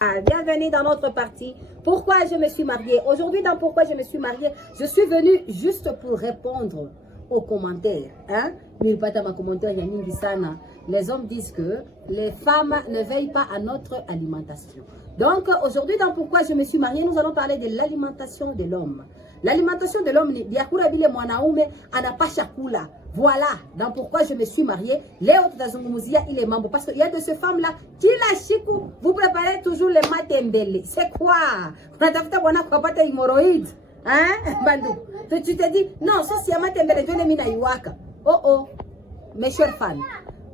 Bienvenue dans notre partie. Pourquoi je me suis mariée? Aujourd'hui, dans Pourquoi je me suis mariée, je suis venue juste pour répondre aux commentaires. Les hommes disent que les femmes ne veillent pas à notre alimentation. Donc, aujourd'hui, dans Pourquoi je me suis mariée, nous allons parler de l'alimentation de l'homme. L'alimentation de l'homme, voilà, dans Pourquoi je me suis mariée, Léo Tazungumuzia, il est membre. Parce qu'il y a de ces femmes-là qui la chikou, vous préparez toujours les matembele. C'est quoi? On a fait un hémorroïde. Hein, Bandou? Tu te dis, non, ça c'est un matembele, je l'ai mis à Iwaka. Oh oh, mes chers fans,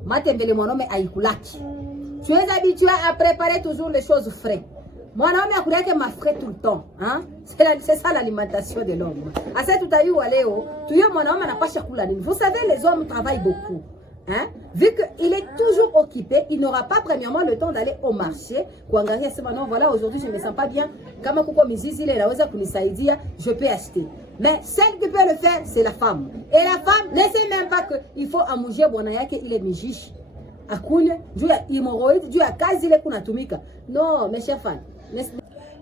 matembele, mon nom est Aikulaki. Tu es habitué à préparer toujours les choses frais. Mon homme a couru que ma frais tout le temps. Hein? C'est ça l'alimentation de l'homme. À cette tout à l'heure, mon homme n'a pas cherché. Vous savez, les hommes travaillent beaucoup. Hein? Vu qu'il est toujours occupé, il n'aura pas premièrement le temps d'aller au marché. Voilà, aujourd'hui je ne me sens pas bien. Je peux acheter. Mais celle qui peut le faire, c'est la femme. Et la femme ne sait même pas qu'il faut amouger qu'il est mijiche. Non, mes chers fans.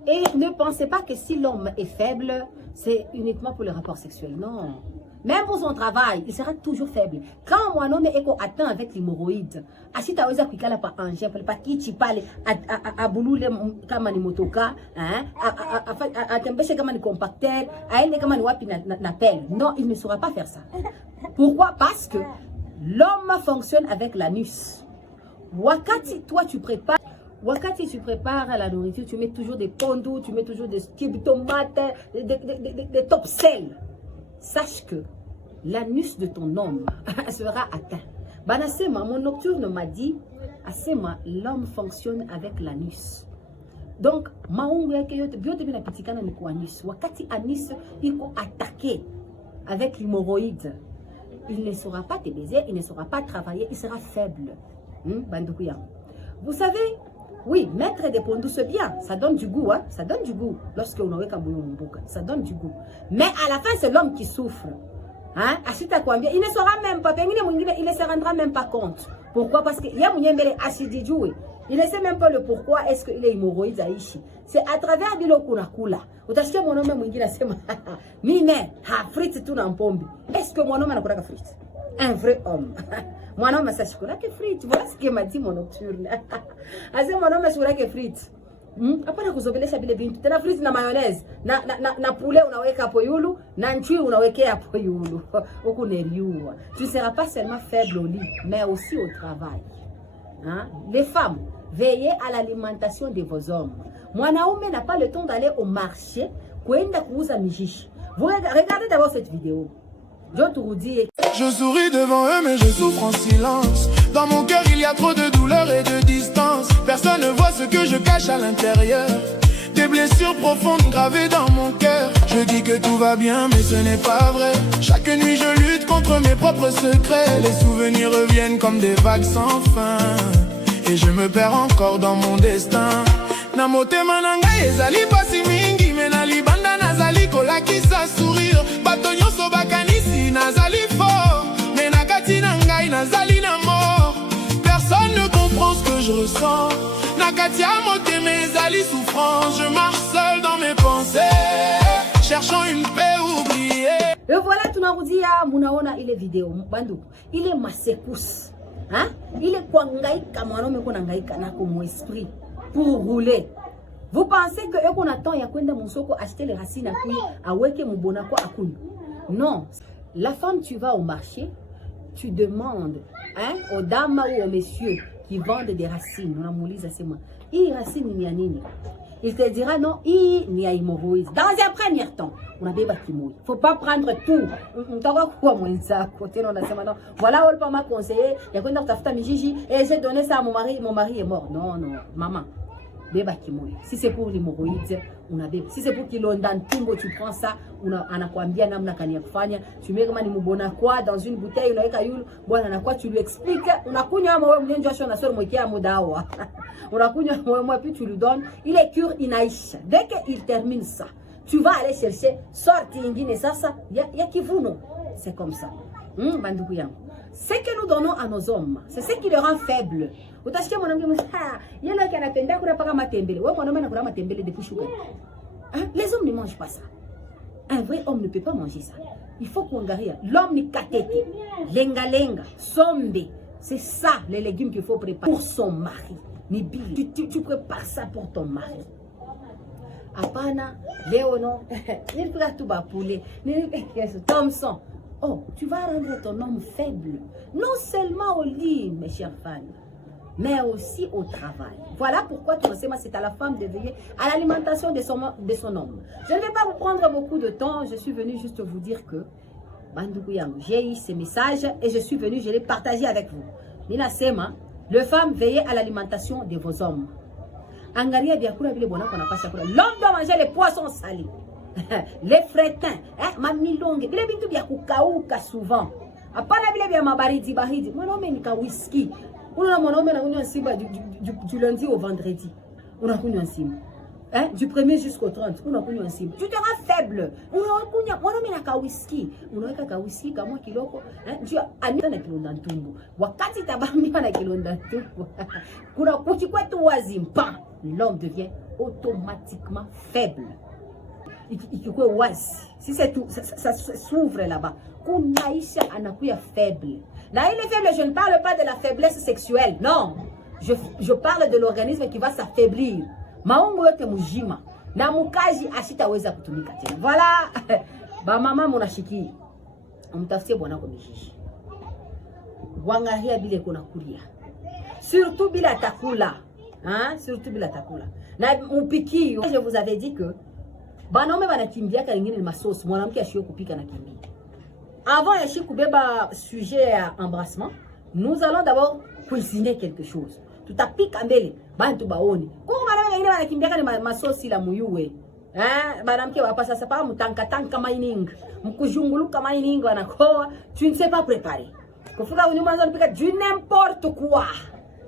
Et ne pensez pas que si l'homme est faible, c'est uniquement pour le rapport sexuel. Non. Même pour son travail, il sera toujours faible. Quand un homme est atteint avec l'hémorroïde, asita weza kuikala pa anje, pa kichi pale, abulule kama ni motoka, atembeshe kama ni compacteur, aende kama ni wapi na pelle. Non, il ne saura pas faire ça. Pourquoi? Parce que l'homme fonctionne avec l'anus. Wakati, toi tu prépares. Wakati tu prépares la nourriture, tu mets toujours des pondous, tu mets toujours des tomates, des top sel. Sache que l'anus de ton homme sera atteint. Banasema, mon nocturne m'a dit, Asema, l'homme fonctionne avec l'anus. Donc, maungu yake yote, biote bina pitikana ni kwa anus. Wakati anus iko attaqué avec l'hémorroïde, il ne saura pas te baiser, il ne saura pas travailler, il sera faible. Vous savez, oui, mettre des pondous, c'est bien, ça donne du goût, hein? Ça donne du goût lorsque on a ça donne du goût. Mais à la fin, c'est l'homme qui souffre. Hein? Il ne saura même pas, il ne se rendra même pas compte. Pourquoi? Parce qu'il y a il ne sait même pas le pourquoi est-ce qu'il est hémorroïde Aïchi. C'est à travers Bilo Kunakula. Utasikia mon homme mwingine asema mime ha frites tu na mpombi. Est-ce que mon homme anakula frites? Un vrai homme. Mon homme ça chocolat que frites. Voilà ce que m'a dit mon nocturne. Ase mon homme chocolat que frites. Hapana kuzobelesha bile bintu. Tena frites na mayonnaise. Na poulet unaweka hapo yulu, na nchui unawekea hapo yulu. Huko neriua. Tu ne seras pas seulement faible au lit, mais aussi au travail. Hein? Les femmes, veillez à l'alimentation de vos hommes. Mwanaume n'a pas le temps d'aller au marché. Kwenda kuuza mijishi. Vous regardez d'abord cette vidéo. Je souris devant eux mais je souffre en silence. Dans mon cœur il y a trop de douleur et de distance. Personne ne voit ce que je cache à l'intérieur. Des blessures profondes gravées dans mon cœur. Je dis que tout va bien mais ce n'est pas vrai. Chaque nuit je lutte contre mes propres secrets. Les souvenirs reviennent comme des vagues sans fin. Et je me perds encore dans mon destin. Na motema nanga ezali pasi mingi. Mena libanda nazali kolakisa sourire. Batonyo sobakanisi nazali fort. Mena kati nangai nazali na mort. Personne ne comprend ce que je ressens. Nakati a motema ezali souffrance. Je marche seul dans mes pensées, cherchant une paix oubliée. Et voilà, tu m'as dit, munaona ile vidéo. Bandu, il est masekous. Hein? Il est quoi ngaïka, mwanaume kuna ngaïka na comme esprit pour rouler. Vous pensez que qu'on attend ya kwenda musoko acheter les racines à kuyi aweke mubona kwa akuyi? Non. La femme, tu vas au marché, tu demandes aux dames ou aux messieurs qui vendent des racines. On a moulise à ces mains. I racine ni anini. Il te dira non, il n'y a hémorroïde. Dans un premier temps, on a des bâtiments. Il ne faut pas prendre tout. Voilà, on m'a conseillé. Il y a quoi dans ta famille, et j'ai donné ça à mon mari est mort. Non, non, maman. Si c'est pour l'hémorroïde, on a des. Si c'est pour qu'il l'ondan tumbo, tu prends ça, on a anakwambia namna kani kufanya, tu mets comme ni mubona quoi dans une bouteille, unaweka yule, bwana na quoi tu lui expliques, unakunywa wewe mwenyewe ndio shona soro mwekea mudawa. Unakunywa wewe puis tu lui donnes, il est cure inaisha. Dès qu'il termine ça, tu vas aller chercher sorti ingine sasa, ya kivuno. C'est comme ça. Banduku yangu. Ce que nous donnons à nos hommes, c'est ce qui les rend faibles. Utasikia mwanamke mmoja, yeye yake anapenda kula paka matembele. Wewe mwanaume anakula matembele depuis shuka. Hein? Les hommes ne mangent pas ça. Un vrai homme ne peut pas manger ça. Il faut qu'on regarde. L'homme ni katete, lenga lenga, sombe. C'est ça les légumes qu'il faut préparer pour son mari. Tu prépares ça pour ton mari. Apana, Léonon, il prend tout bas poulet. Thompson. Oh, tu vas rendre ton homme faible. Non seulement au lit, mes chers fans, mais aussi au travail. Voilà pourquoi tout simplement c'est à la femme de veiller à l'alimentation de son homme. Je ne vais pas vous prendre beaucoup de temps. Je suis venue juste vous dire que j'ai eu ces messages et je suis venue, je les partager avec vous. Nina Sema, les femmes veillez à l'alimentation de vos hommes. L'homme doit manger les poissons salés, les frétins, mamilongue, les bintu bia kukauka souvent. Apana vile vya mabaridi baridi. Mwanaume ni ka whisky. Unaona mwanaume anakunywa simba du lundi au vendredi. Unakunywa simba. Du 1er jusqu'au 30, unakunywa simba. Tu te rends faible. Unakunywa mwanaume na ka whisky. Unaweka ka whisky kama kiloko, tu anita na kilonda ntumbu. Wakati tabambia na kilonda ntumbu. Kuna kuchukua tu wazimpa. L'homme devient automatiquement faible. Ikikuwa wazi. Si c'est tout, ça s'ouvre là-bas. Kunaisha anakuya faible. Là, il est faible, je ne parle pas de la faiblesse sexuelle. Non. Je parle de l'organisme qui va s'affaiblir. Maungo yote mujima. Na mukaji ashitaweza kutumika tena. Voilà. Ba mama munashiki. Umtafutie bwana kwa mijishi. Wangaria bile kuna kulia. Surtout bila takula. Hein? Surtout bila takula. Na mupiki, je vous avais dit que banaume banakimbia kalingine ni masosi. Mwanamke ashio kupika na kimbia. Avant ya kubeba sujet à embrassement, nous allons d'abord cuisiner quelque chose. Tout à pique mbele, bantu baoni. Kwa maana wengine wanakimbia ni masosi la muyuwe. Banamke wapasa sasa mutanka tanka mining. Mkujunguluka mining wanakoa, tu ne sais pas préparer. Kufika unyuma unaweza kupika du n'importe quoi.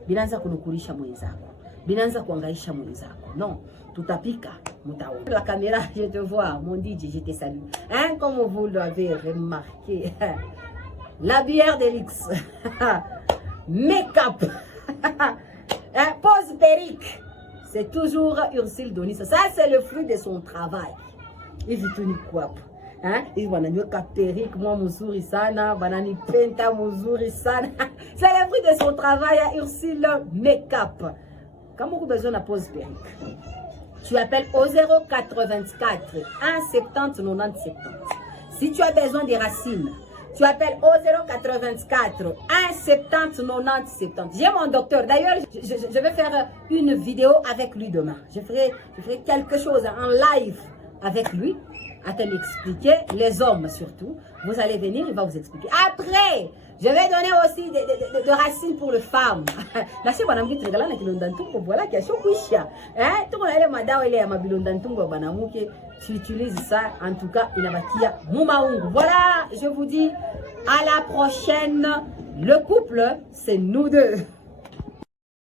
Binaanza kunukurisha mwenzako. Binaanza kuangaisha mwenzako. Non, tutapika mutaona. La caméra, je te vois, mon DJ, je te salue. Comme vous l'avez remarqué, la bière de Lix, make-up, pose perruque, c'est toujours Ursule Donis. Ça, c'est le fruit de son travail. Il vit tout quoi. Il va nous perruque, moi muzuri sana, banani penta muzuri sana. C'est le fruit de son travail à Ursule make-up. Quand vous avez besoin de pose perruque, tu appelles au 084 1 70 90 70. Si tu as besoin des racines, tu appelles au 084 1 70 90 70. J'ai mon docteur. D'ailleurs, je vais faire une vidéo avec lui demain. Je ferai quelque chose en live avec lui à te l'expliquer. Les hommes surtout. Vous allez venir, il va vous expliquer. Après, je vais donner aussi des racines pour les femmes. La chef banam qui trégala na kilondantungo voilà qui a chokuisha. Tout le monde madao ile ya mabilondantungo banamuke. Tu utilises ça en tout cas inabakia mumaungu. Voilà, je vous dis à la prochaine. Le couple, c'est nous deux.